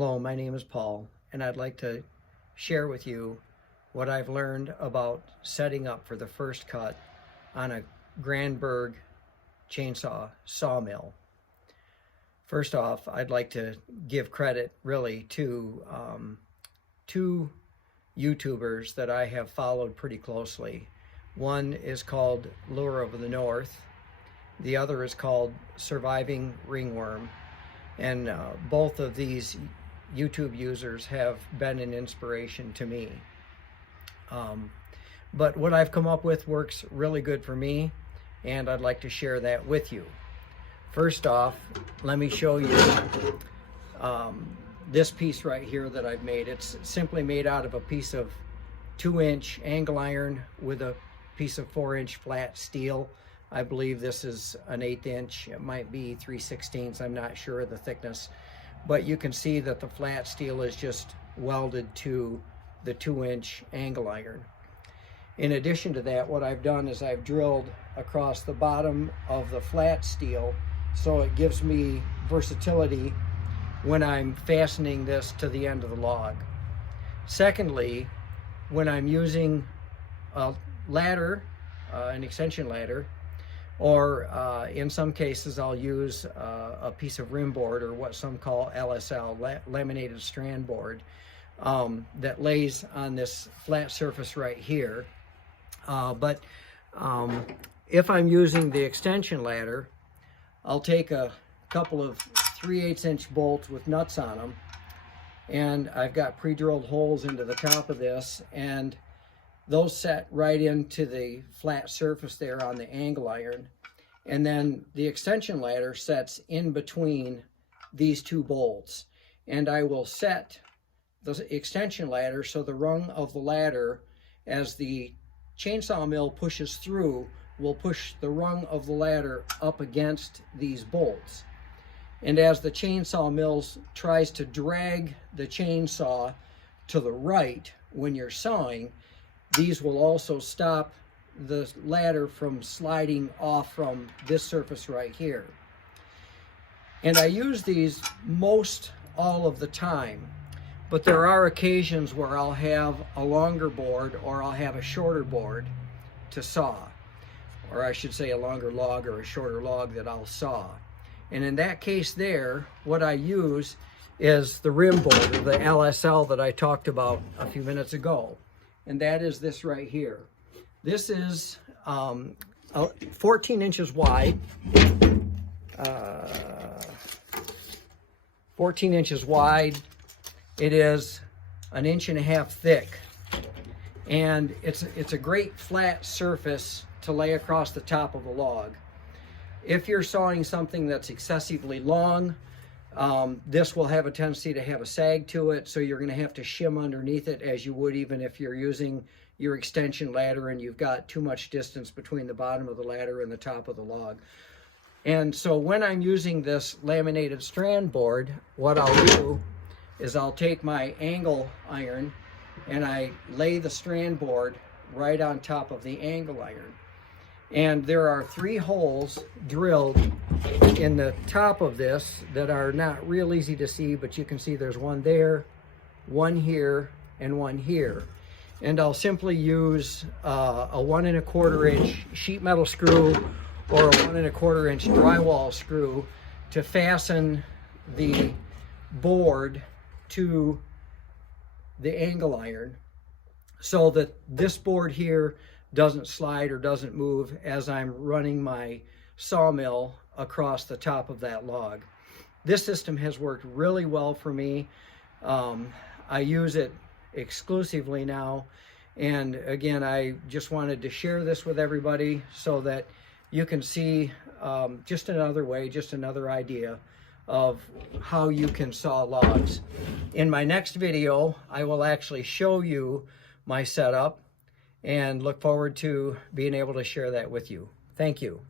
Hello, my name is Paul, and I'd like to share with you what I've learned about setting up for the first cut on a Grandberg chainsaw sawmill. First off, I'd like to give credit really to two YouTubers that I have followed pretty closely. One is called Lure of the North. The other is called Surviving Ringworm. And both of these YouTube users have been an inspiration to me. But what I've come up with works really good for me, and I'd like to share that with you. First off, let me show you this piece right here that I've made. It's simply made out of a piece of 2-inch angle iron with a piece of 4-inch flat steel. I believe this is an 1/8 inch. It might be 3/16. I'm not sure of the thickness, but you can see that the flat steel is just welded to the 2-inch angle iron. In addition to that, what I've done is I've drilled across the bottom of the flat steel, so it gives me versatility when I'm fastening this to the end of the log. Secondly, when I'm using a ladder, an extension ladder, or in some cases I'll use a piece of rim board, or what some call LSL, laminated strand board, that lays on this flat surface right here. But if I'm using the extension ladder, I'll take a couple of 3/8 inch bolts with nuts on them, and I've got pre-drilled holes into the top of this, and those set right into the flat surface there on the angle iron. And then the extension ladder sets in between these two bolts. And I will set the extension ladder so the rung of the ladder, as the chainsaw mill pushes through, will push the rung of the ladder up against these bolts. And as the chainsaw mill tries to drag the chainsaw to the right when you're sawing, these will also stop the ladder from sliding off from this surface right here. And I use these most all of the time, but there are occasions where I'll have a longer board or I'll have a shorter board to saw, or I should say a longer log or a shorter log that I'll saw. And in that case there, what I use is the rim board, or the LSL that I talked about a few minutes ago. And that is this right here. This is 14 inches wide, 14 inches wide. It is 1.5 inches thick, and it's a great flat surface to lay across the top of a log. If you're sawing something that's excessively long, this will have a tendency to have a sag to it, so you're going to have to shim underneath it, as you would even if you're using your extension ladder and you've got too much distance between the bottom of the ladder and the top of the log. And so when I'm using this laminated strand board, what I'll do is I'll take my angle iron and I lay the strand board right on top of the angle iron. And there are 3 holes drilled in the top of this that are not real easy to see, but you can see there's one there, one here, and one here. And I'll simply use a 1 1/4 inch sheet metal screw or a 1 1/4 inch drywall screw to fasten the board to the angle iron, so that this board here doesn't slide or doesn't move as I'm running my sawmill across the top of that log. This system has worked really well for me. I use it exclusively now, and again, I just wanted to share this with everybody so that you can see just another way, just another idea of how you can saw logs. In my next video, I will actually show you my setup, and look forward to being able to share that with you. Thank you.